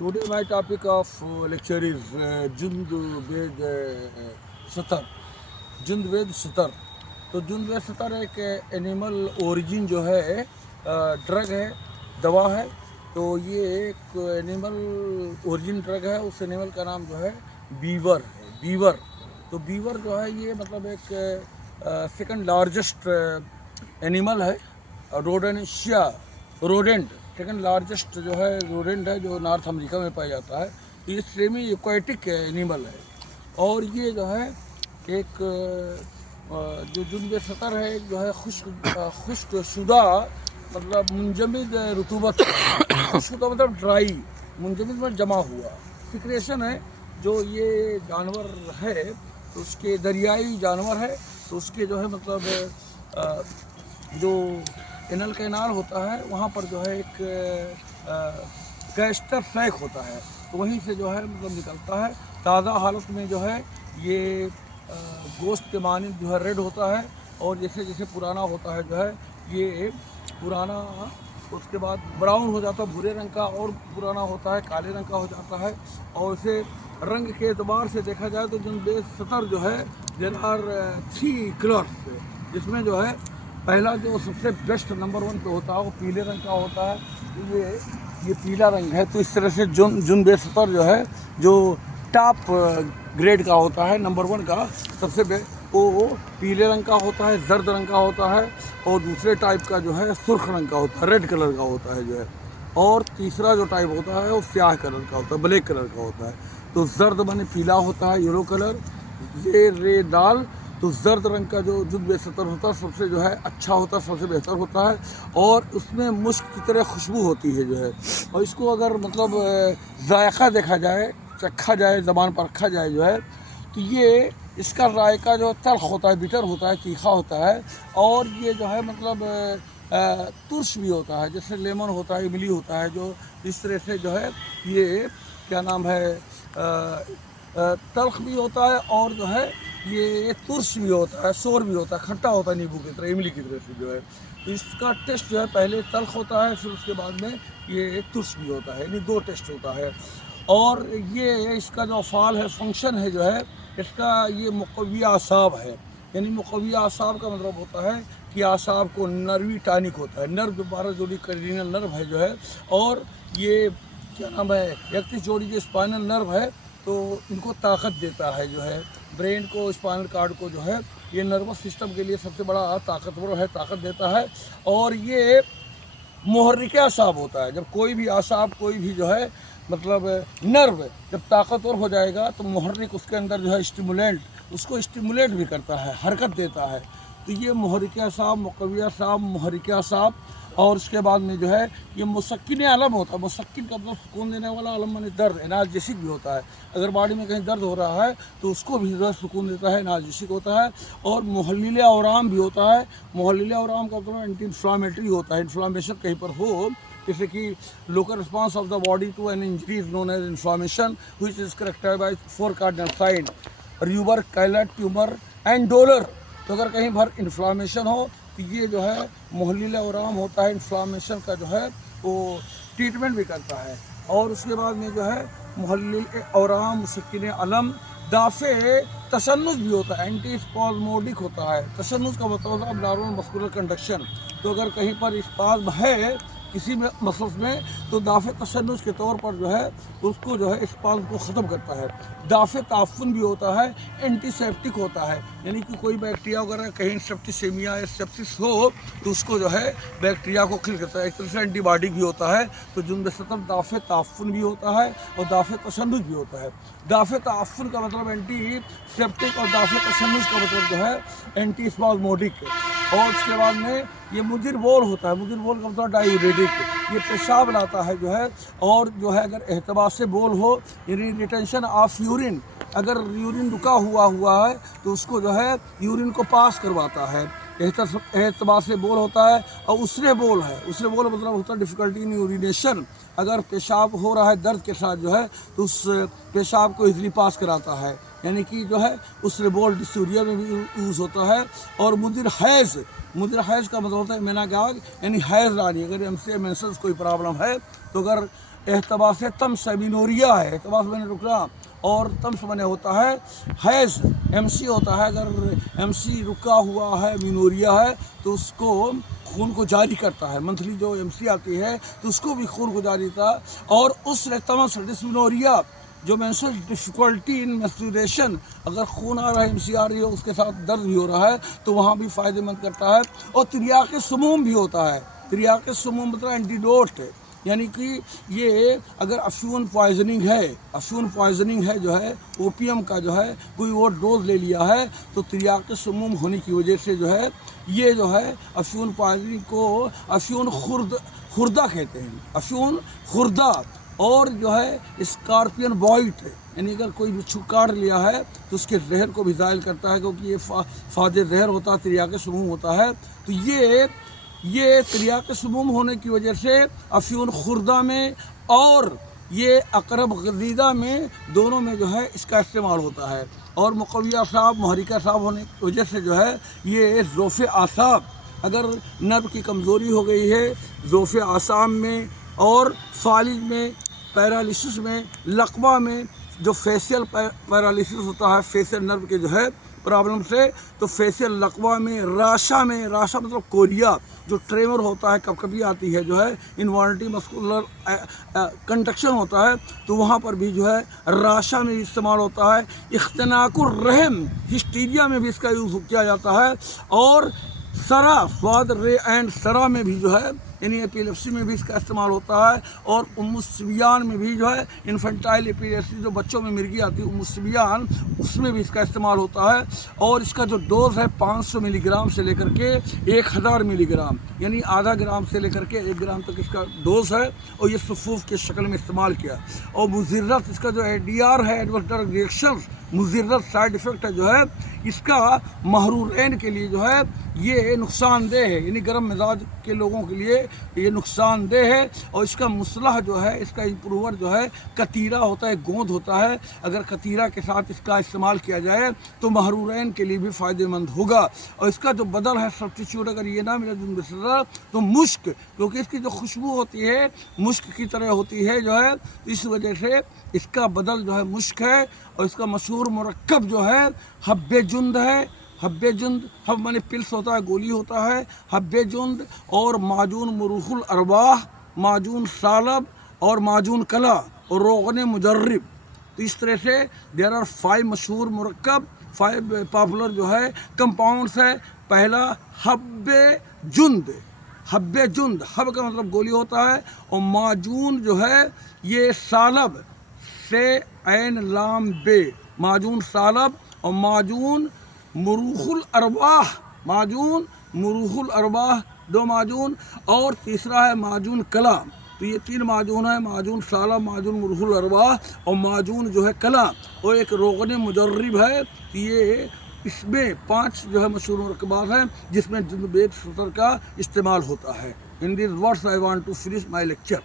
Today my topic of lecture is Jund Ved Satar. Jund Ved Satar. तो जुंद वेद सतर एक animal origin जो है ड्रग है, दवा है। तो ये एक एनिमल ओरिजिन ड्रग है। उस एनिमल का नाम जो है बीवर है, बीवर। तो बीवर जो है ये मतलब एक सेकंड लार्जेस्ट एनिमल है, रोडेंशिया रोडेंट सेकंड लार्जेस्ट जो है रोडेंट है, जो नॉर्थ अमेरिका में पाया जाता है। तो ये सेमी एक्वाटिक एनिमल है। और ये जो है एक जो जुंद सतर है जो है खुश्क शुदा मतलब मुंजमद रतूबत शुदा मतलब ड्राई, मुंजमद में जमा हुआ सिक्रेशन है। जो ये जानवर है तो उसके दरियाई जानवर है, तो उसके जो है मतलब जो एनल कैनाल होता है वहाँ पर जो है एक कैस्टर फ्लैक होता है, तो वहीं से जो है मतलब निकलता है। ताज़ा हालत में जो है ये गोश्त के मानिंद जो है रेड होता है, और जैसे जैसे पुराना होता है जो है ये पुराना उसके बाद ब्राउन हो जाता है, भूरे रंग का, और पुराना होता है काले रंग का हो जाता है। और इसे रंग के एतबार से देखा जाए तो जुंद सतर जो है देयर आर 3 कलर्स, जिसमें जो है पहला जो सबसे बेस्ट नंबर 1 पे होता है वो पीले रंग का होता है। तो ये पीला रंग है। तो इस तरह से जुंद सतर जो है जो टॉप ग्रेड का होता है, नंबर 1 का सबसे वो पीले रंग का होता है, जर्द रंग का होता है। और दूसरे टाइप का जो है सुर्ख रंग का होता है, रेड कलर का होता है जो है। और तीसरा जो टाइप होता है वो स्याह कलर का होता है, ब्लैक कलर का होता है। तो जर्द माने पीला होता है, येलो कलर, ये रे दाल। तो जर्द रंग का जो जुंद सतर होता है सबसे जो है अच्छा होता है, सबसे बेहतर होता है। और उसमें मुश्क की तरह खुशबू होती है जो है। और इसको अगर मतलब जायका देखा जाए, चखा जाए, ज़बान पर रखा जाए जो है, तो ये इसका जायका जो तल्ख होता है, बिटर होता है, तीखा होता है। और ये जो है मतलब तुर्श भी होता है, जैसे लेमन होता है, इमली होता है। जो इस तरह से जो है ये क्या नाम है तल्ख भी होता है, और जो है ये तुर्श भी होता है, सोर भी होता है, खट्टा होता है नींबू की तरह, इमली की तरह से जो है। इसका टेस्ट जो है पहले तल्ख होता है, फिर उसके बाद में ये तुर्श भी होता है, यानी 2 टेस्ट होता है। और ये इसका जो अफ़ाल है, फंक्शन है जो है इसका, ये मुक़व्वी आसाब है। यानी मुक़व्वी आसाब का मतलब होता है कि आसाब को नर्वी टानिक होता है, नर्व 12 जोड़ी क्रेनियल नर्व है जो है। और ये क्या नाम है 31 जोड़ी जो स्पाइनल नर्व है, तो इनको ताकत देता है जो है। ब्रेन को, स्पाइनल कार्ड को जो है ये नर्वस सिस्टम के लिए सबसे बड़ा ताकतवर है, ताकत देता है। और ये मुहर्रिक आसाब होता है। जब कोई भी आसाब, कोई भी जो है मतलब नर्व जब ताकतवर हो जाएगा तो मुहर्रिक उसके अंदर जो है स्टिमुलेंट, उसको स्टिमुलेट भी करता है, हरकत देता है। तो ये मुहर्रिक आसाब, मुक़व्वी आसाब, मुहर्रिक आसाब। और उसके बाद में जो है ये मुसक्किन अलम होता है। मुसक्किन का मतलब सुकून देने वाला, अलम माने दर्द, एनाल्जेसिक भी होता है। अगर बॉडी में कहीं दर्द हो रहा है तो उसको भी जो है सुकून देता है, एनाल्जेसिक होता है। और मुहल्लिल औराम भी होता है। मुहल्लिल औराम का मतलब एंटी इन्फ्लामेटरी होता है। इन्फ्लामेशन कहीं पर हो, जैसे कि local response of the body to an injury is known as inflammation which is characterised by 4 cardinal sign, rubor, calor, tumor and dolor. तो अगर कहीं पर इन्फ्लामेशन हो तो ये जो है मुहल्लिल औराम होता है, इन्फ्लामेशन का जो है वो ट्रीटमेंट भी करता है। और उसके बाद में जो है मुहल्लिल औराम, मुसक्किन अलम, दाफ़े तशन्नुज भी होता है, एंटी स्पाज़मोडिक होता है। तशन्नुज का मतलब है नॉर्मल मस्कुलर कंडक्शन। तो अगर कहीं पर स्पाज़्म है किसी में मसल्स में, तो दाफ़े तशन्नुज के तौर पर जो है उसको जो है स्पाज़्म को ख़त्म करता है। दाफ़े ताफ़ुन भी होता है, एंटीसेप्टिक होता है। यानी कि कोई बैक्टीरिया वगैरह कहीं सेप्टिसेमिया या सेप्सिस हो तो उसको जो है बैक्टीरिया को किल करता है, एक तरह से एंटीबायोटिक भी होता है। तो जुंद सतर दाफ़े ताफ़ुन भी होता है और दाफ़े तशन्नुज भी होता है। दाफ़े ताफ़ुन का मतलब एंटी सेप्टिक, और दाफ़े तशन्नुज का मतलब जो है एंटी स्पाज़मोडिक। और उसके बाद में ये मुदिर बोल होता है। मुदिर बोल का मतलब डायूरेटिक, ये पेशाब लाता है जो है। और जो है अगर एहतबास से बोल हो, यानी रिटेंशन ऑफ यूरिन, अगर यूरिन रुका हुआ है तो उसको जो है यूरिन को पास करवाता है। एहतबास से बोल होता है। और उसरे बोल है, उसरे बोल मतलब होता है डिफ़िकल्टी इन यूरिनेशन। अगर पेशाब हो रहा है दर्द के साथ जो है तो उस पेशाब को इजली पास कराता है, यानी कि जो है उसरे बोल डिस्यूरिया में भी यूज़ होता है। और मुदिर हैज़ का मतलब होता है मेनागाग, यानी हैज़ रानी। अगर हमसे मेंसेस कोई प्रॉब्लम है तो अगर احتباس تمس مینوریا ہے، احتباس میں نے رکنا، اور تمس بنے ہوتا ہے حیض، ایم سی ہوتا ہے، اگر ایم سی رکا ہوا ہے مینوریا ہے تو اس کو خون کو جاری کرتا ہے، منتھلی جو ایم سی آتی ہے تو اس کو بھی خون کو جاری کرتا ہے، اور اس تمس ڈسمینوریا جو مینسل ڈفیکلٹی ان میسٹریشن، اگر خون آ رہا ہے، ایم سی آ رہی ہے، اس کے ساتھ درد بھی ہو رہا ہے تو وہاں بھی فائدہ مند کرتا ہے، اور تریاق سموم بھی ہوتا ہے، تریاق سموم مطلب اینٹیڈوٹ ہے، یعنی کہ یہ اگر افیون پوائزننگ ہے جو ہے اوپیم کا جو ہے کوئی اور ڈوز لے لیا ہے تو تریاق سموم ہونے کی وجہ سے جو ہے یہ جو ہے افیون پوائزننگ کو افیون خوردہ کہتے ہیں، افیون خوردہ، اور جو ہے اسکارپین بائٹ، یعنی اگر کوئی بچھو کاٹ لیا ہے تو اس کے زہر کو بھی زائل کرتا ہے، کیونکہ یہ فاض زہر ہوتا ہے، تریاق سموم ہوتا ہے، تو یہ تریاق سموم ہونے کی وجہ سے افیون خوردہ میں اور یہ اقرب غزیدہ میں دونوں میں جو ہے اس کا استعمال ہوتا ہے، اور مقویہ اعصاب محرکہ اعصاب ہونے کی وجہ سے جو ہے یہ ضعف اعصاب، اگر نب کی کمزوری ہو گئی ہے ضعف اعصاب میں اور فالج میں، پیرالیسس میں، لقوہ میں، جو فیشیل پیرالیسس ہوتا ہے فیشیل نرو کے جو ہے پرابلم سے، تو فیشیل لقوہ میں، راشا مطلب کوریا، جو ٹریمر ہوتا ہے، کب کبھی آتی ہے جو ہے انوالنٹری مسکولر کنڈکشن ہوتا ہے، تو وہاں پر بھی جو ہے راشا میں استعمال ہوتا ہے، اختناق الرحم ہسٹیریا میں بھی اس کا یوز کیا جاتا ہے، اور سرا فاد رے اینڈ سرا میں بھی جو ہے یعنی ایپیلیپسی میں بھی اس کا استعمال ہوتا ہے، اور ام الصبیان میں بھی جو ہے انفنٹائل ایپیلیپسی جو بچوں میں مرگی آتی ہے ام الصبیان، اس میں بھی اس کا استعمال ہوتا ہے، اور اس کا جو ڈوز ہے 500 ملی گرام سے لے کر کے 1000 ملی گرام، یعنی آدھا گرام سے لے کر کے 1 گرام تک اس کا ڈوز ہے، اور یہ صفوف کے شکل میں استعمال کیا، اور مضرت اس کا جو ADR ہے ایڈورس ڈرگ ریئیکشنز، مضرت سائیڈ افیکٹ ہے جو ہے اس کا محرورین کے لیے جو ہے یہ نقصان دہ ہے، یعنی گرم مزاج کے لوگوں کے لیے یہ نقصان دہ ہے، اور اس کا مصلح جو ہے اس کا امپروور جو ہے کتیرہ ہوتا ہے، گوند ہوتا ہے، اگر کتیرہ کے ساتھ اس کا استعمال کیا جائے تو محرورین کے لیے بھی فائدہ مند ہوگا، اور اس کا جو بدل ہے سبسٹیچیوٹ اگر یہ نہ ملے تو مشک، کیونکہ اس کی جو خوشبو ہوتی ہے مشک کی طرح ہوتی ہے جو ہے، اس وجہ سے اس کا بدل جو ہے مشک ہے، اور اس کا مشہور مرکب جو ہے حب جند ہے، حب جند، حب مانے پلس ہوتا ہے، گولی ہوتا ہے، حب جند، اور معجون مروح الارواح، معجون سالب، اور معجون کلا، اور روغن مجرب، تو اس طرح سے دیر آر 5 مشہور مرکب، 5 پاپولر جو ہے کمپاؤنڈس ہے، پہلا حب جند، حب جند، حب کا مطلب گولی ہوتا ہے، اور معجون جو ہے یہ سالب سے عین لام بے، معجون سالب، اور معجون مروح الارواح، معجون مروح الارواح 2 معجون، اور تیسرا ہے معجون کلا، تو یہ 3 معجون ہیں، معجون سالب، معجون مروح الارواح، اور معجون جو ہے کلا، اور ایک روغن مجرب ہے، یہ اس میں 5 جو ہے مشہور مرکبات ہیں جس میں جند بیت شتر کا استعمال ہوتا ہے۔ In these words I want to finish my lecture.